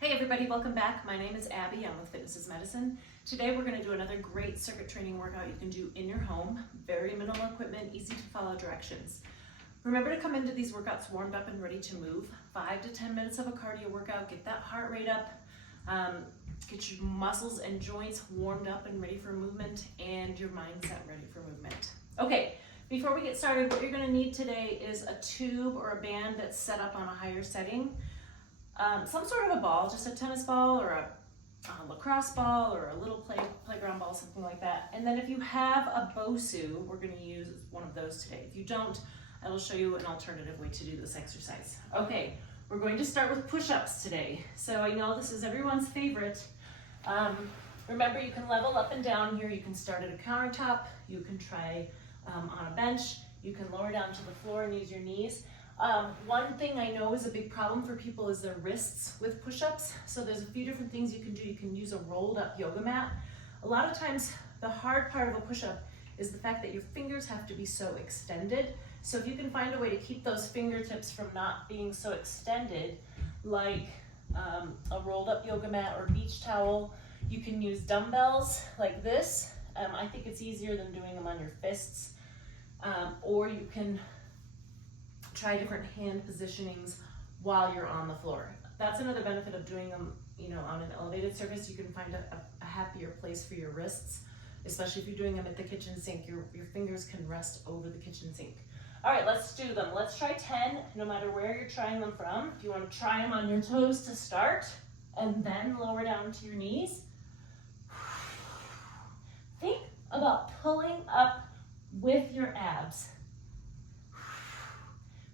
Hey everybody, welcome back. My name is Abby, I'm with Fitness is Medicine. Today we're going to do another great circuit training workout you can do in your home. Very minimal equipment, easy to follow directions. Remember to come into these workouts warmed up and ready to move. 5 to 10 minutes of a cardio workout, get that heart rate up, get your muscles and joints warmed up and ready for movement, and your mindset ready for movement. Okay, before we get started, what you're going to need today is a tube or a band that's set up on a higher setting. Some sort of a ball, just a tennis ball or a lacrosse ball or a little playground ball, something like that. And then if you have a BOSU, we're going to use one of those today. If you don't, I will show you an alternative way to do this exercise. Okay, we're going to start with push-ups today. So I know this is everyone's favorite. Remember, you can level up and down here. You can start at a countertop. You can try on a bench. You can lower down to the floor and use your knees. One thing I know is a big problem for people is their wrists with push-ups. So there's a few different things you can do. You can use a rolled up yoga mat. A lot of times the hard part of a push-up is the fact that your fingers have to be so extended. So if you can find a way to keep those fingertips from not being so extended, like a rolled up yoga mat or beach towel, you can use dumbbells like this. I think it's easier than doing them on your fists. Or you can try different hand positionings while you're on the floor. That's another benefit of doing them, on an elevated surface. You can find a happier place for your wrists, especially if you're doing them at the kitchen sink. Your fingers can rest over the kitchen sink. All right, let's do them. Let's try 10, no matter where you're trying them from. If you want to try them on your toes to start, and then lower down to your knees. Think about pulling up with your abs.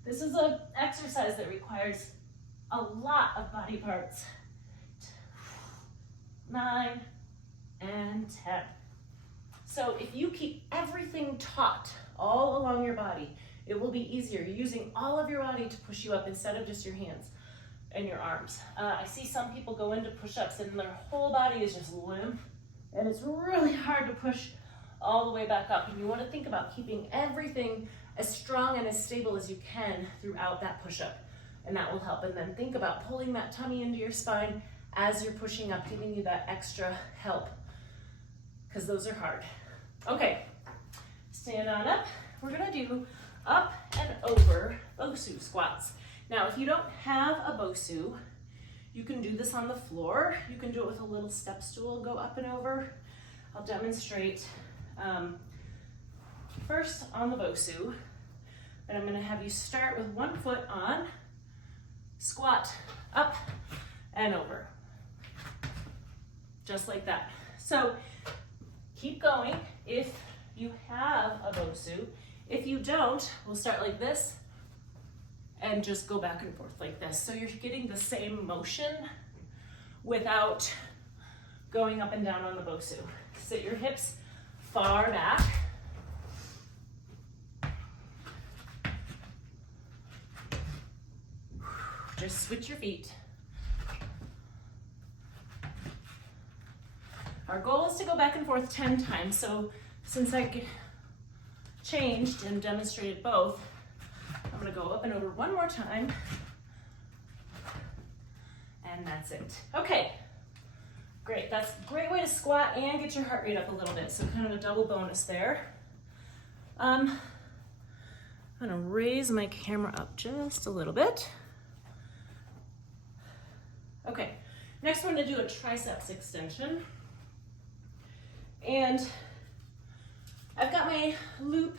This is an exercise that requires a lot of body parts. 9 and 10. So if you keep everything taut all along your body, it will be easier. You're using all of your body to push you up instead of just your hands and your arms. I see some people go into push-ups and their whole body is just limp, and it's really hard to push all the way back up. And you want to think about keeping everything as strong and as stable as you can throughout that push-up, and that will help. And then think about pulling that tummy into your spine as you're pushing up, giving you that extra help, because those are hard. Okay, stand on up. We're gonna do up and over BOSU squats. Now, if you don't have a BOSU, you can do this on the floor. You can do it with a little step stool, go up and over. I'll demonstrate first on the BOSU, and I'm gonna have you start with one foot on, squat up and over, just like that. So keep going if you have a BOSU. If you don't, we'll start like this and just go back and forth like this. So you're getting the same motion without going up and down on the BOSU. Sit your hips far back. Just switch your feet. Our goal is to go back and forth 10 times. So since I changed and demonstrated both, I'm gonna go up and over one more time. And that's it. Okay, great. That's a great way to squat and get your heart rate up a little bit. So kind of a double bonus there. I'm gonna raise my camera up just a little bit. Okay, next we're gonna do a triceps extension. And I've got my loop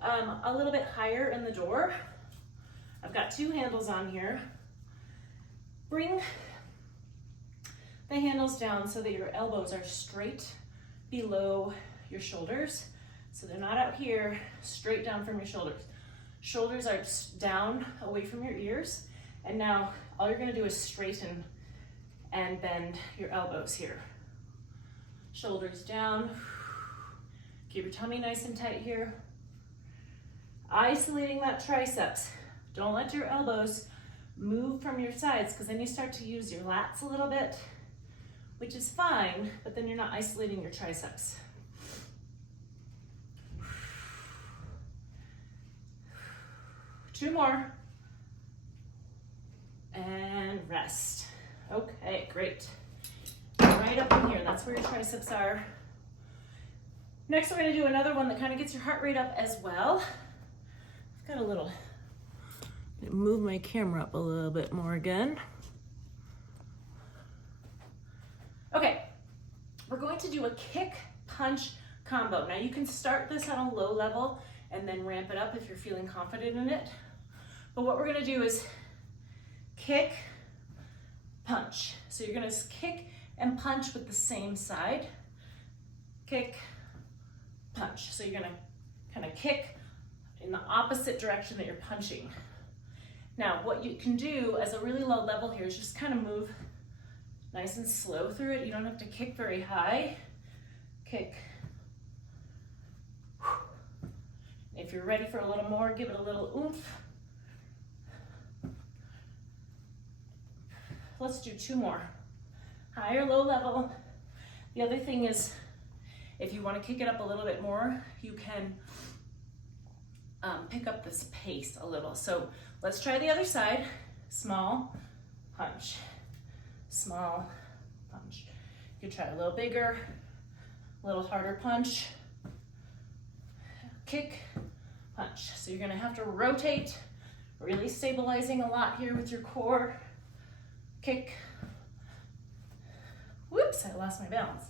a little bit higher in the door. I've got 2 handles on here. Bring the handles down so that your elbows are straight below your shoulders. So they're not out here, straight down from your shoulders. Shoulders are down away from your ears. And now all you're gonna do is straighten and bend your elbows here. Shoulders down. Keep your tummy nice and tight here. Isolating that triceps. Don't let your elbows move from your sides, because then you start to use your lats a little bit, which is fine, but then you're not isolating your triceps. Two more. And rest. Okay, great. Right up in here, that's where your triceps are. Next, we're gonna do another one that kind of gets your heart rate up as well. I've got a little, move my camera up a little bit more again. Okay, we're going to do a kick punch combo. Now you can start this at a low level and then ramp it up if you're feeling confident in it. But what we're gonna do is kick, punch. So you're gonna kick and punch with the same side. Kick, punch. So you're gonna kind of kick in the opposite direction that you're punching. Now, what you can do as a really low level here is just kind of move nice and slow through it. You don't have to kick very high. Kick. If you're ready for a little more, give it a little oomph. Let's do 2 more. High or low level. The other thing is, if you want to kick it up a little bit more, you can pick up this pace a little. So let's try the other side. Small punch, small punch. You can try a little bigger, a little harder punch. Kick, punch. So you're gonna have to rotate, really stabilizing a lot here with your core. Kick. Whoops, I lost my balance.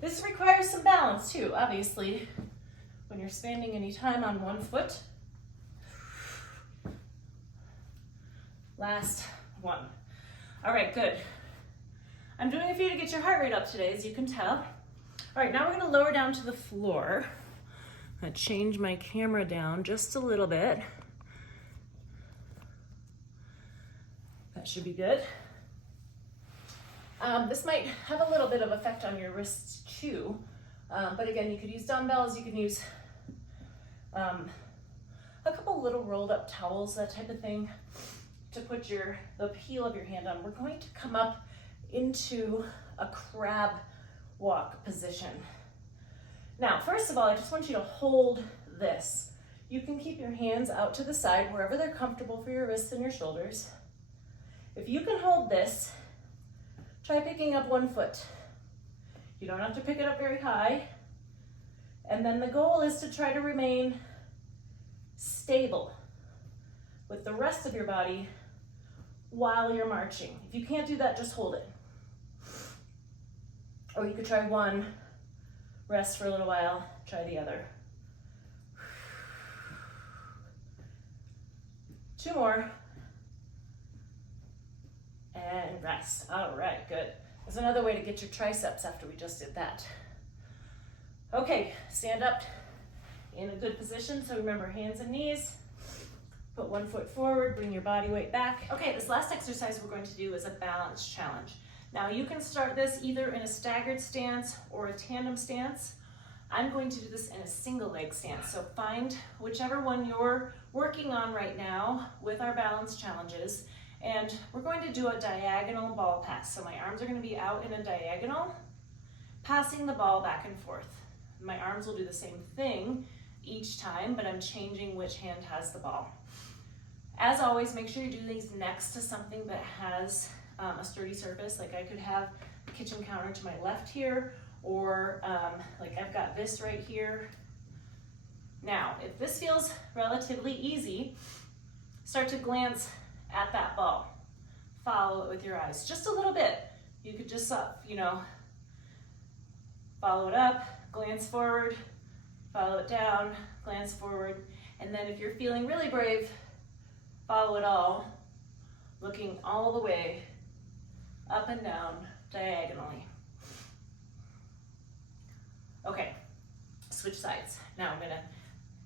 This requires some balance too, obviously, when you're spending any time on one foot. Last one. All right, good. I'm doing a few to get your heart rate up today, as you can tell. All right, now we're gonna lower down to the floor. I'm gonna change my camera down just a little bit. That should be good. This might have a little bit of effect on your wrists too, but again, you could use dumbbells, you can use a couple little rolled up towels, that type of thing, to put the heel of your hand on. We're going to come up into a crab walk position. Now, first of all, I just want you to hold this. You can keep your hands out to the side, wherever they're comfortable for your wrists and your shoulders. If you can hold this, try picking up one foot. You don't have to pick it up very high. And then the goal is to try to remain stable with the rest of your body while you're marching. If you can't do that, just hold it. Or you could try one, rest for a little while, try the other. 2 more. And rest. All right, good. There's another way to get your triceps after we just did that. Okay, stand up in a good position. So remember, hands and knees. Put one foot forward, bring your body weight back. Okay, this last exercise we're going to do is a balance challenge. Now you can start this either in a staggered stance or a tandem stance. I'm going to do this in a single leg stance. So find whichever one you're working on right now with our balance challenges. And we're going to do a diagonal ball pass. So my arms are going to be out in a diagonal, passing the ball back and forth. My arms will do the same thing each time, but I'm changing which hand has the ball. As always, make sure you do these next to something that has a sturdy surface. Like I could have the kitchen counter to my left here, or like I've got this right here. Now, if this feels relatively easy, start to glance at that ball. Follow it with your eyes, just a little bit. You could just, follow it up, glance forward, follow it down, glance forward, and then if you're feeling really brave, follow it all, looking all the way up and down diagonally. Okay, switch sides. Now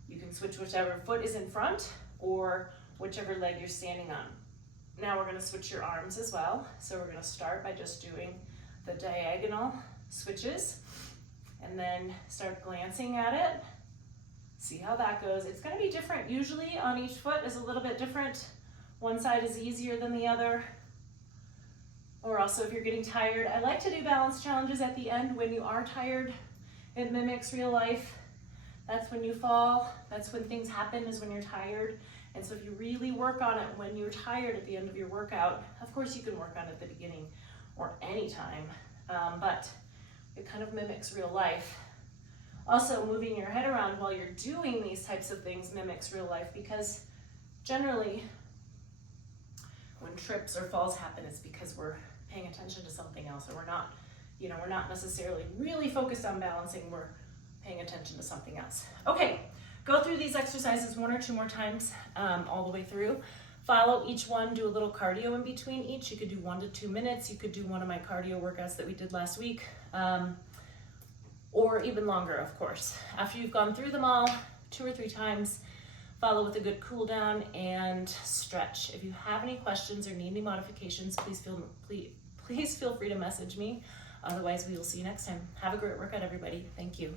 you can switch whichever foot is in front or whichever leg you're standing on. Now we're gonna switch your arms as well. So we're gonna start by just doing the diagonal switches and then start glancing at it. See how that goes. It's gonna be different. Usually on each foot is a little bit different. One side is easier than the other. Or also if you're getting tired, I like to do balance challenges at the end when you are tired. It mimics real life. That's when you fall. That's when things happen, is when you're tired. And so if you really work on it when you're tired at the end of your workout, of course you can work on it at the beginning or any time, but it kind of mimics real life. Also, moving your head around while you're doing these types of things mimics real life, because generally when trips or falls happen, it's because we're paying attention to something else, or we're not necessarily really focused on balancing, we're paying attention to something else. Okay, go through these exercises 1 or 2 more times all the way through. Follow each one, do a little cardio in between each. You could do 1 to 2 minutes. You could do one of my cardio workouts that we did last week, or even longer, of course. After you've gone through them all 2 or 3 times, follow with a good cool down and stretch. If you have any questions or need any modifications, please feel free to message me. Otherwise, we will see you next time. Have a great workout, everybody. Thank you.